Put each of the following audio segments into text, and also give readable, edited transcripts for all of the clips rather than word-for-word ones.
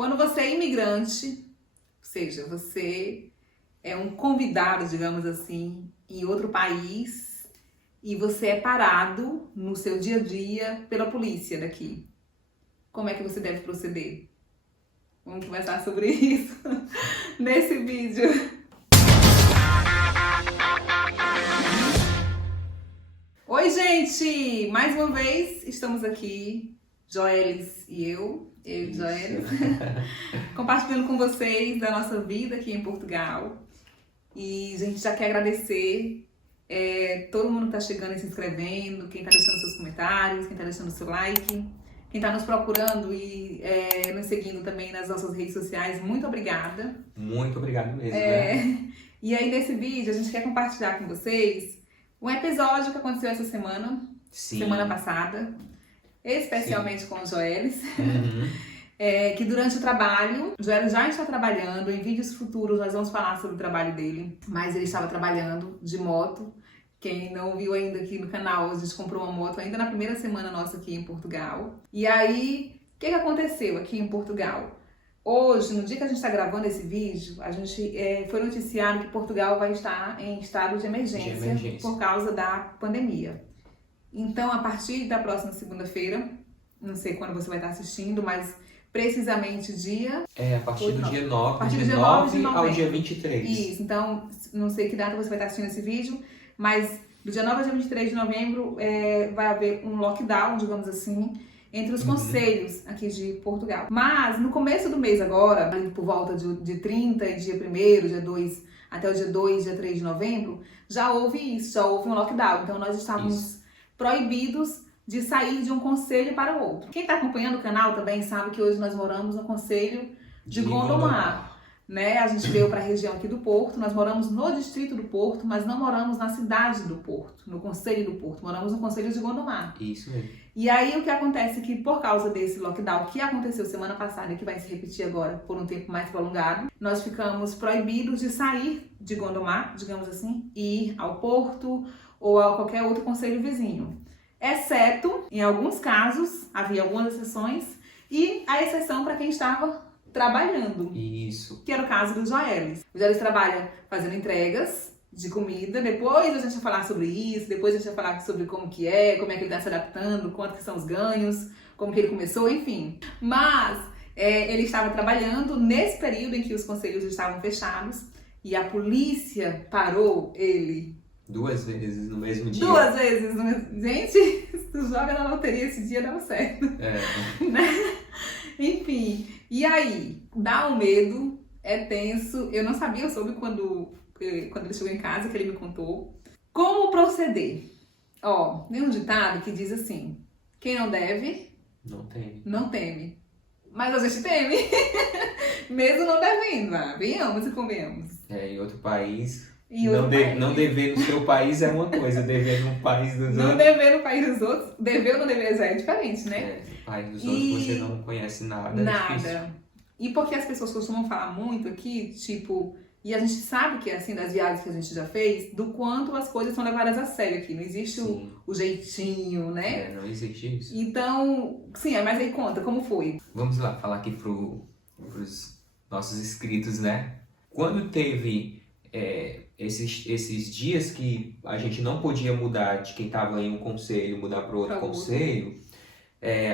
Quando você é imigrante, ou seja, você é um convidado, digamos assim, em outro país e você é parado no seu dia a dia pela polícia daqui, como é que você deve proceder? Vamos conversar sobre isso nesse vídeo. Oi, gente! Mais uma vez estamos aqui, Joelis e eu e Joelis, compartilhando com vocês da nossa vida aqui em Portugal. E a gente já quer agradecer todo mundo que está chegando e se inscrevendo, quem está deixando seus comentários, quem está deixando seu like, quem está nos procurando e nos seguindo também nas nossas redes sociais. Muito obrigada. Muito obrigado mesmo, né? E aí, nesse vídeo, a gente quer compartilhar com vocês um episódio que aconteceu essa semana, semana passada, especialmente com o Joelis, que durante o trabalho, o Joelis já está trabalhando, em vídeos futuros nós vamos falar sobre o trabalho dele, mas ele estava trabalhando de moto. Quem não viu ainda aqui no canal, a gente comprou uma moto ainda na primeira semana nossa aqui em Portugal. E aí, o que aconteceu aqui em Portugal? Hoje, no dia que a gente está gravando esse vídeo, a gente foi noticiado que Portugal vai estar em estado de emergência por causa da pandemia. Então, a partir da próxima segunda-feira, não sei quando você vai estar assistindo, mas precisamente dia... a partir do dia 9, a partir do dia 9 ao dia 23. Isso, então, não sei que data você vai estar assistindo esse vídeo, mas do dia 9 ao dia 23 de novembro vai haver um lockdown, digamos assim, entre os concelhos aqui de Portugal. Mas no começo do mês agora, por volta de 30 e dia 1º, dia 2, até o dia 2, dia 3 de novembro, já houve isso, já houve um lockdown. Então nós estávamos proibidos de sair de um concelho para o outro. Quem está acompanhando o canal também sabe que hoje nós moramos no concelho de Gondomar. Né? A gente veio para a região aqui do Porto, nós moramos no distrito do Porto, mas não moramos na cidade do Porto, no concelho do Porto, moramos no concelho de Gondomar. Isso mesmo. E aí o que acontece é que por causa desse lockdown que aconteceu semana passada e que vai se repetir agora por um tempo mais prolongado, nós ficamos proibidos de sair de Gondomar, digamos assim, e ir ao Porto ou a qualquer outro concelho vizinho. Exceto, em alguns casos, havia algumas exceções, e a exceção para quem estava trabalhando. Isso. Que era o caso do Joelis. O Joelis trabalha fazendo entregas de comida, depois a gente vai falar sobre isso, depois a gente vai falar sobre como que como é que ele está se adaptando, quanto que são os ganhos, como que ele começou, enfim. Mas ele estava trabalhando nesse período em que os concelhos estavam fechados e a polícia parou ele 2 vezes no mesmo dia. 2 vezes no mesmo... Gente, se tu joga na loteria esse dia, dá certo. Né? Enfim, e aí, dá um medo, é tenso. Eu não sabia, eu soube quando ele chegou em casa, que ele me contou. Como proceder? Ó, tem um ditado que diz assim, quem não deve... Não teme. Não teme. Mas a gente teme. Mesmo não devendo, venhamos e comemos. Em outro país... Não dever no seu país é uma coisa, dever no país dos outros... Não dever no país dos outros, dever ou não dever já é diferente, né? No país dos outros você não conhece nada, é difícil. E porque as pessoas costumam falar muito aqui, tipo... E a gente sabe que é assim, das viagens que a gente já fez, do quanto as coisas são levadas a sério aqui. Não existe o jeitinho, né? Não existe isso. Então, sim, mas aí conta, como foi? Vamos lá, falar aqui pros nossos inscritos, né? Quando teve... esses dias que a gente não podia mudar de quem estava em um concelho, mudar para outro concelho,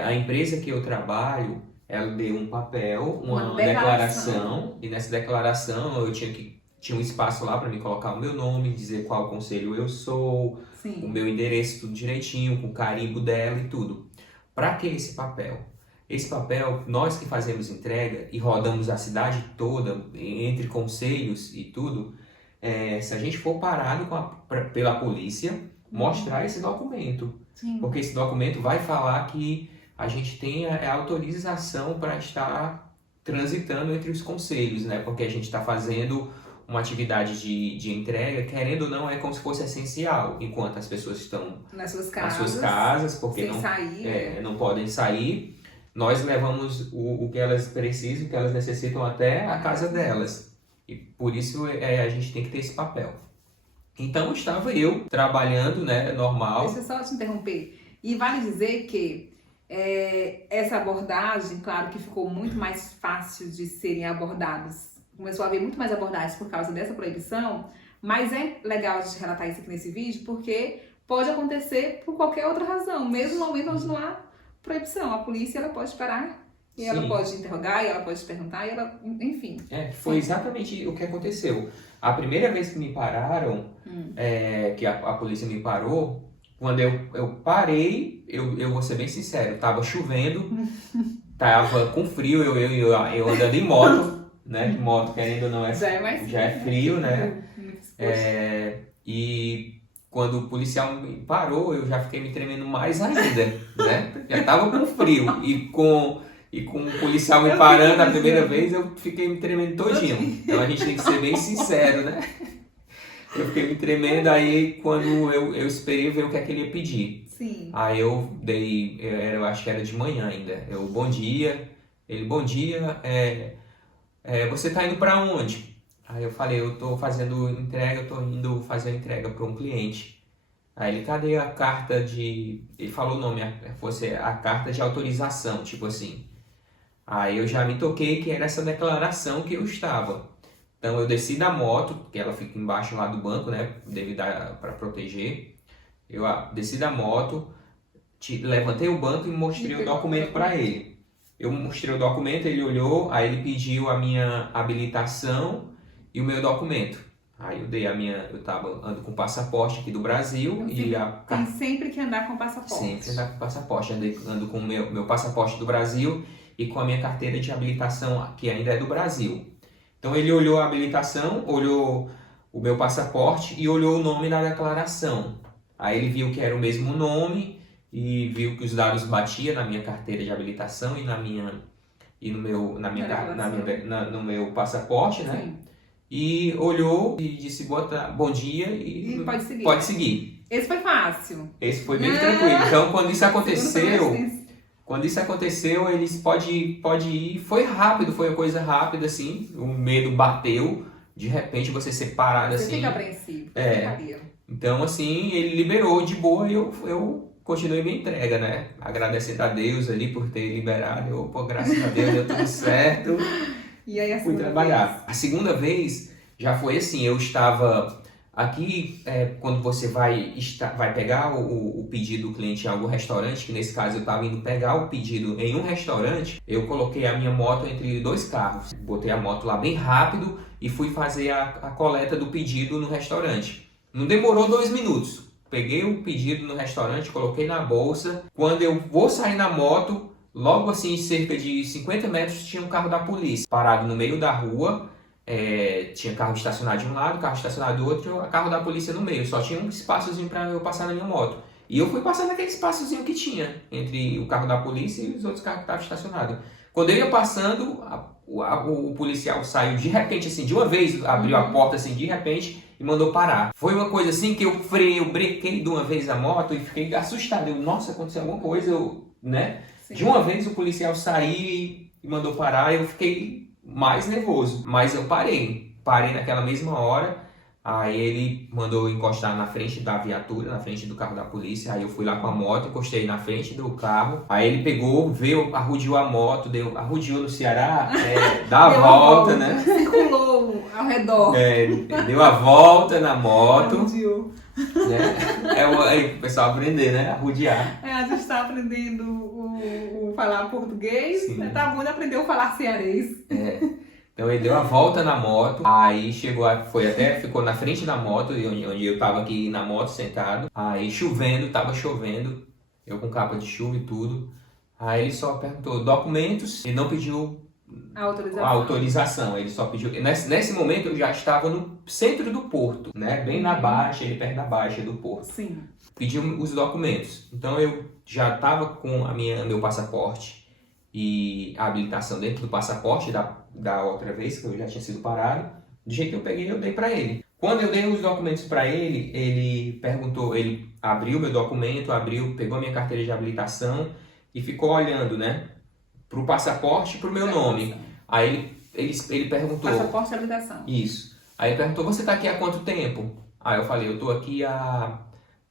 a empresa que eu trabalho, ela deu um papel, uma declaração, e nessa declaração eu tinha um espaço lá para me colocar o meu nome, dizer qual concelho eu sou, o meu endereço, tudo direitinho, com o carimbo dela e tudo. Para que esse papel? Esse papel, nós que fazemos entrega e rodamos a cidade toda, entre concelhos e tudo, se a gente for parado pela polícia, mostrar esse documento. Sim. Porque esse documento vai falar que a gente tem a autorização para estar transitando entre os concelhos, né? Porque a gente está fazendo uma atividade de entrega, querendo ou não, é como se fosse essencial, enquanto as pessoas estão nas suas casas porque não podem sair. Nós levamos o que elas precisam, o que elas necessitam até a casa delas. E por isso a gente tem que ter esse papel. Então estava eu trabalhando, né, normal. Deixa eu só te interromper. E vale dizer que essa abordagem, claro que ficou muito mais fácil de serem abordados, começou a haver muito mais abordagens por causa dessa proibição, mas é legal a gente relatar isso aqui nesse vídeo, porque pode acontecer por qualquer outra razão, mesmo no momento onde não há proibição. A polícia, ela pode parar, e Sim. ela pode interrogar, e ela pode perguntar, e ela, enfim. Foi exatamente o que aconteceu. A primeira vez que me pararam, que a polícia me parou, quando eu parei, eu vou ser bem sincero, tava chovendo, tava com frio, eu andando em moto, né? De moto, querendo ou não, já é frio, né? E quando o policial me parou, eu já fiquei me tremendo mais ainda, né? Já tava com frio e com o policial me parando a primeira vez, eu fiquei me tremendo todinho. Então a gente tem que ser bem sincero, né? Eu fiquei me tremendo, aí quando eu esperei ver o que é que ele ia pedir. Sim. Aí eu acho que era de manhã ainda. Bom dia. Ele, bom dia, você tá indo pra onde? Aí eu falei, eu tô fazendo entrega, eu tô indo fazer a entrega para um cliente. Aí ele, cadê a carta de... Ele falou o nome, fosse a carta de autorização, tipo assim. Aí eu já me toquei que era essa declaração que eu estava. Então eu desci da moto, que ela fica embaixo lá do banco, né, devido para proteger. Eu desci da moto, levantei o banco e mostrei o documento para ele. Eu mostrei o documento, ele olhou, aí ele pediu a minha habilitação e o meu documento. Aí eu dei eu ando com passaporte aqui do Brasil Tem sempre que andar com passaporte. Sempre andar com passaporte, ando com o meu passaporte do Brasil e com a minha carteira de habilitação, que ainda é do Brasil. Então ele olhou a habilitação, olhou o meu passaporte e olhou o nome na declaração. Aí ele viu que era o mesmo nome e viu que os dados batiam na minha carteira de habilitação e no meu passaporte, né? Sim. E olhou e disse bom dia e pode seguir. Esse foi fácil. Esse foi bem tranquilo. Então quando isso aconteceu, eles pode ir. Foi rápido, foi uma coisa rápida, assim. O medo bateu. De repente você ser parado assim. Você fica apreensivo. Então, assim, ele liberou de boa e eu continuei minha entrega, né? Agradecendo a Deus ali por ter liberado. Graças a Deus deu tudo certo. E aí fui trabalhar. A segunda vez já foi assim, eu estava aqui, quando você vai pegar o pedido do cliente em algum restaurante, que nesse caso eu estava indo pegar o pedido em um restaurante, eu coloquei a minha moto entre dois carros, botei a moto lá bem rápido e fui fazer a coleta do pedido no restaurante. Não demorou 2 minutos, peguei o pedido no restaurante, coloquei na bolsa, quando eu vou sair na moto, logo assim, cerca de 50 metros, tinha um carro da polícia parado no meio da rua. Tinha carro estacionado de um lado, carro estacionado do outro, carro da polícia no meio. Só tinha um espaçozinho para eu passar na minha moto. E eu fui passar naquele espaçozinho que tinha entre o carro da polícia e os outros carros que estavam estacionados. Quando eu ia passando, o policial saiu de repente, assim, de uma vez, abriu a porta assim, de repente, e mandou parar. Foi uma coisa assim que eu brequei de uma vez a moto e fiquei assustado. Nossa, aconteceu alguma coisa, né? Sim. De uma vez o policial saiu e mandou parar, eu fiquei mais nervoso, mas eu parei naquela mesma hora. Aí ele mandou encostar na frente da viatura, na frente do carro da polícia. Aí eu fui lá com a moto, encostei na frente do carro. Aí ele pegou, arrodeou a moto, arrodeou no Ceará, dá a volta, né? Circulou ao redor. Deu a volta na moto. Arrodeou. Aí o pessoal aprender, né? Arrodear. A gente está aprendendo o falar português, tá bom, aprendeu a falar cearês. Então ele deu a volta na moto, aí ficou na frente da moto, onde eu tava aqui na moto sentado. Aí tava chovendo, eu com capa de chuva e tudo. Aí ele só perguntou documentos, ele não pediu a autorização. Ele só pediu. Nesse momento eu já estava no centro do porto, né? Bem na baixa, perto da baixa do porto. Sim. Pediu os documentos. Então eu já estava com meu passaporte e a habilitação dentro do passaporte da outra vez, que eu já tinha sido parado. Do jeito que eu peguei, eu dei para ele. Quando eu dei os documentos para ele, ele perguntou, ele abriu meu documento, pegou a minha carteira de habilitação e ficou olhando, né? Pro passaporte e pro meu nome. Aí ele perguntou... Passaporte e habilitação. Isso. Aí ele perguntou, você tá aqui há quanto tempo? Aí eu falei, eu tô aqui há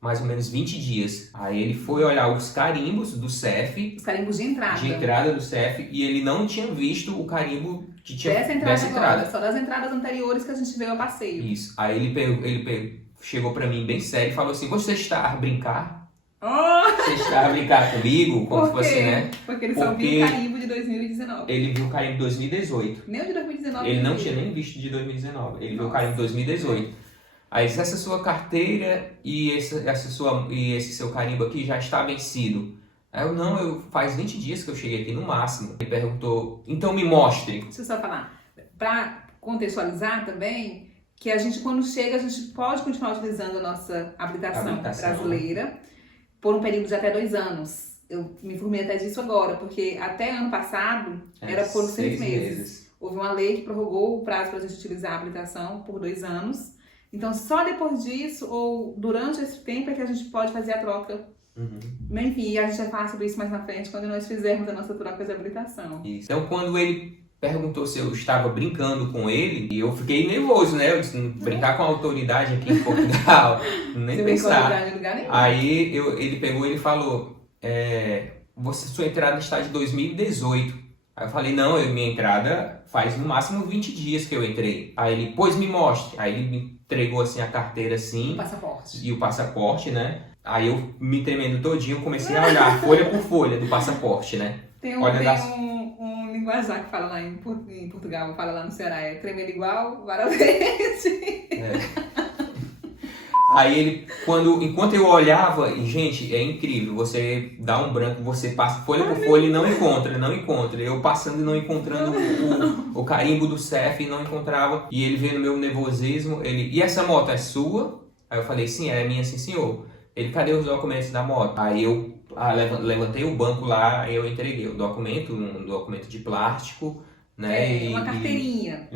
mais ou menos 20 dias. Aí ele foi olhar os carimbos do CEF. Os carimbos de entrada. De entrada do CEF, e ele não tinha visto o carimbo que tinha dessa entrada. Só das entradas anteriores que a gente veio a passeio. Isso. Aí ele chegou pra mim bem sério e falou assim: você está a brincar? Oh! Você está a brincar comigo? Como Por quê? assim, né? Porque ele só viu o carimbo de 2019. Ele viu o carimbo de 2018. Nem o de 2019. Ele não tinha nem visto de 2019. Ele viu o carimbo de 2018. Aí disse: essa sua carteira e esse seu carimbo aqui já está vencido. Aí eu faz 20 dias que eu cheguei aqui no máximo. Ele perguntou: então me mostre. Deixa eu só falar. Para contextualizar também, que a gente quando chega, a gente pode continuar utilizando a nossa habilitação brasileira por um período de até 2 anos. Eu me informei até disso agora, porque até ano passado era por 6 meses. Houve uma lei que prorrogou o prazo para a gente utilizar a habilitação por 2 anos. Então, só depois disso, ou durante esse tempo, é que a gente pode fazer a troca. Enfim, a gente vai falar sobre isso mais na frente, quando nós fizermos a nossa troca de habilitação. Isso. Então, quando ele perguntou se eu estava brincando com ele, e eu fiquei nervoso, né? Eu disse: brincar com a autoridade aqui em Portugal, nem pensar. Aí ele pegou e ele falou: sua entrada está de 2018. Aí eu falei: não, minha entrada faz no máximo 20 dias que eu entrei. Aí ele: pois me mostre. Aí ele me entregou assim a carteira assim. O passaporte. E o passaporte, né? Aí eu me tremendo todinho, comecei a olhar folha por folha do passaporte, né? Tem um linguajar que fala lá em Portugal, fala lá no Ceará, é tremer igual, vara verde. Aí enquanto eu olhava, e gente, é incrível, você dá um branco, você passa folha por folha e não encontra. Eu passando e não encontrando o carimbo do CEF e não encontrava. E ele vendo meu nervosismo, e essa moto é sua? Aí eu falei: sim, é minha, sim senhor. Ele: cadê os documentos da moto? Aí eu levantei o banco lá e eu entreguei um documento de plástico, né? Uma carteirinha.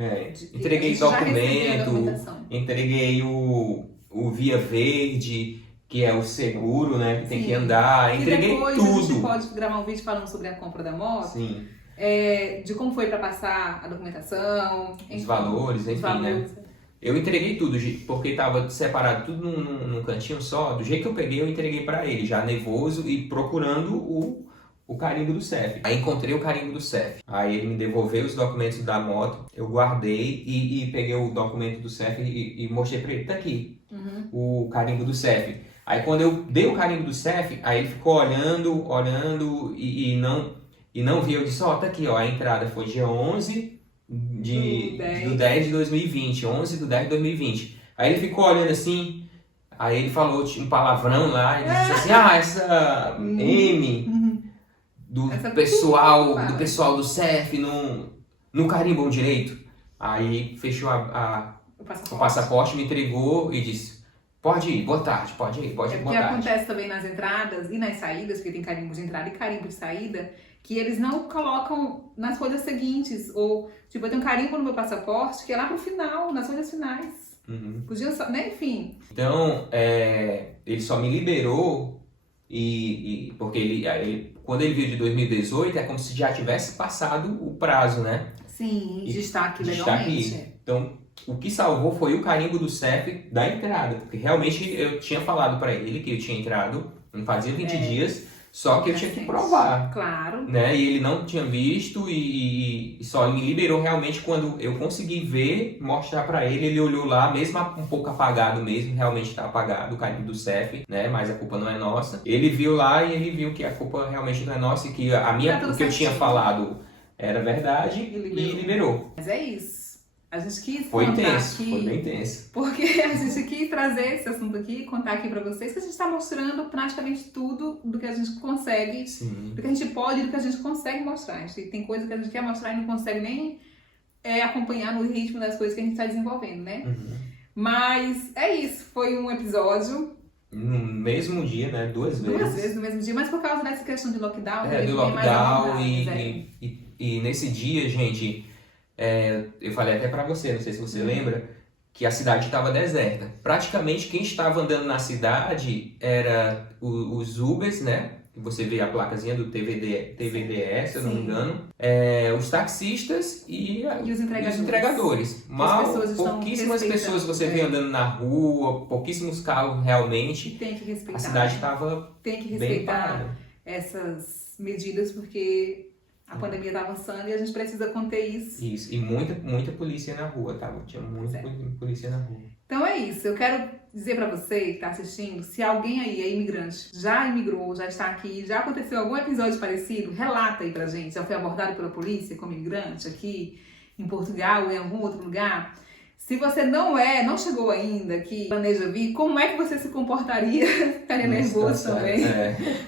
Entreguei documento, entreguei o Via Verde, que é o seguro, né? Que tem que andar. Entreguei depois tudo. A gente pode gravar um vídeo falando sobre a compra da moto. Sim. De como foi para passar a documentação. Os valores, enfim, né? Eu entreguei tudo, porque estava separado tudo num cantinho só. Do jeito que eu peguei, eu entreguei para ele, já nervoso e procurando o carimbo do CEF. Aí encontrei o carimbo do CEF. Aí ele me devolveu os documentos da moto, eu guardei e peguei o documento do CEF e mostrei para ele: tá aqui, o carimbo do CEF. Aí quando eu dei o carimbo do CEF, aí ele ficou olhando e não viu. Eu disse: tá aqui, a entrada foi dia 11 do 10 de 2020, 11 do 10 de 2020. Aí ele ficou olhando assim, aí ele falou um palavrão lá, ele disse assim: essa M do pessoal do CEF no carimbam direito. Aí fechou o passaporte, me entregou e disse: pode ir, boa tarde, pode ir, boa tarde. O que acontece também nas entradas e nas saídas, porque tem carimbo de entrada e carimbo de saída, que eles não colocam nas folhas seguintes, ou tipo, eu tenho um carimbo no meu passaporte que é lá pro final, nas folhas finais. Podia só, né? Enfim. Então, ele só me liberou porque ele quando ele veio de 2018 é como se já tivesse passado o prazo, né? Sim, destaque legalmente. Então, o que salvou foi o carimbo do CEF da entrada, porque realmente eu tinha falado para ele que eu tinha entrado, não fazia 20 dias, só que eu tinha que provar. Claro. Né? E ele não tinha visto e só me liberou realmente quando eu consegui ver, mostrar para ele. Ele olhou lá, mesmo um pouco apagado mesmo, realmente está apagado o carimbo do CEF, né? Mas a culpa não é nossa. Ele viu lá e ele viu que a culpa realmente não é nossa e que o que eu tinha falado era verdade e liberou. Mas é isso. A gente quis foi bem tenso. Porque a gente quis trazer esse assunto aqui, contar aqui pra vocês, que a gente tá mostrando praticamente tudo do que a gente consegue, do que a gente pode, do que a gente consegue mostrar. A gente tem coisa que a gente quer mostrar e não consegue nem acompanhar no ritmo das coisas que a gente tá desenvolvendo, né? Mas é isso, foi um episódio. No mesmo dia, né? 2 vezes. 2 vezes no mesmo dia, mas por causa dessa questão de lockdown. Do lockdown e nesse dia, gente... eu falei até pra você, não sei se você lembra, que a cidade estava deserta. Praticamente quem estava andando na cidade era os Ubers, né? você vê a placazinha do TVDE, se eu não me engano. Os taxistas e os entregadores. Pouquíssimas pessoas você vê andando na rua, pouquíssimos carros realmente. Tem que respeitar. A cidade estava bem parada. Essas medidas, porque a pandemia está avançando e a gente precisa conter isso. Isso, e muita polícia na rua, tá? Tinha muita polícia na rua. Então é isso, eu quero dizer para você que está assistindo, se alguém aí é imigrante, já imigrou, já está aqui, já aconteceu algum episódio parecido, relata aí pra gente, já foi abordado pela polícia como imigrante aqui em Portugal ou em algum outro lugar. Se você não chegou ainda aqui, planeja vir, como é que você se comportaria? Ficaria nervoso também.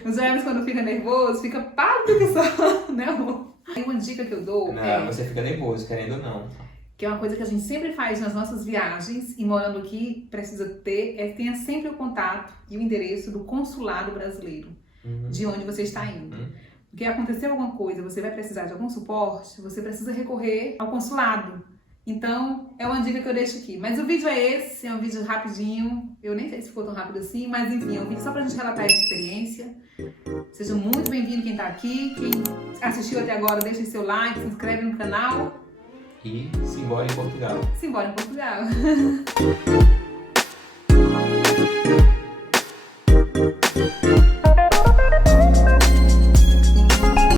Os jovens, quando fica nervoso, fica pálido que só, né, amor? Aí uma dica que eu dou você fica nervoso, querendo ou não. Que é uma coisa que a gente sempre faz nas nossas viagens e morando aqui, precisa ter, tenha sempre o contato e o endereço do consulado brasileiro, de onde você está indo. Porque aconteceu alguma coisa, você vai precisar de algum suporte, você precisa recorrer ao consulado. Então, é uma dica que eu deixo aqui. Mas o vídeo é esse, é um vídeo rapidinho. Eu nem sei se ficou tão rápido assim, mas enfim, é um vídeo só pra gente relatar essa experiência. Seja muito bem-vindo quem tá aqui. Quem assistiu até agora, deixa seu like, se inscreve no canal. E simbora em Portugal. Simbora em Portugal.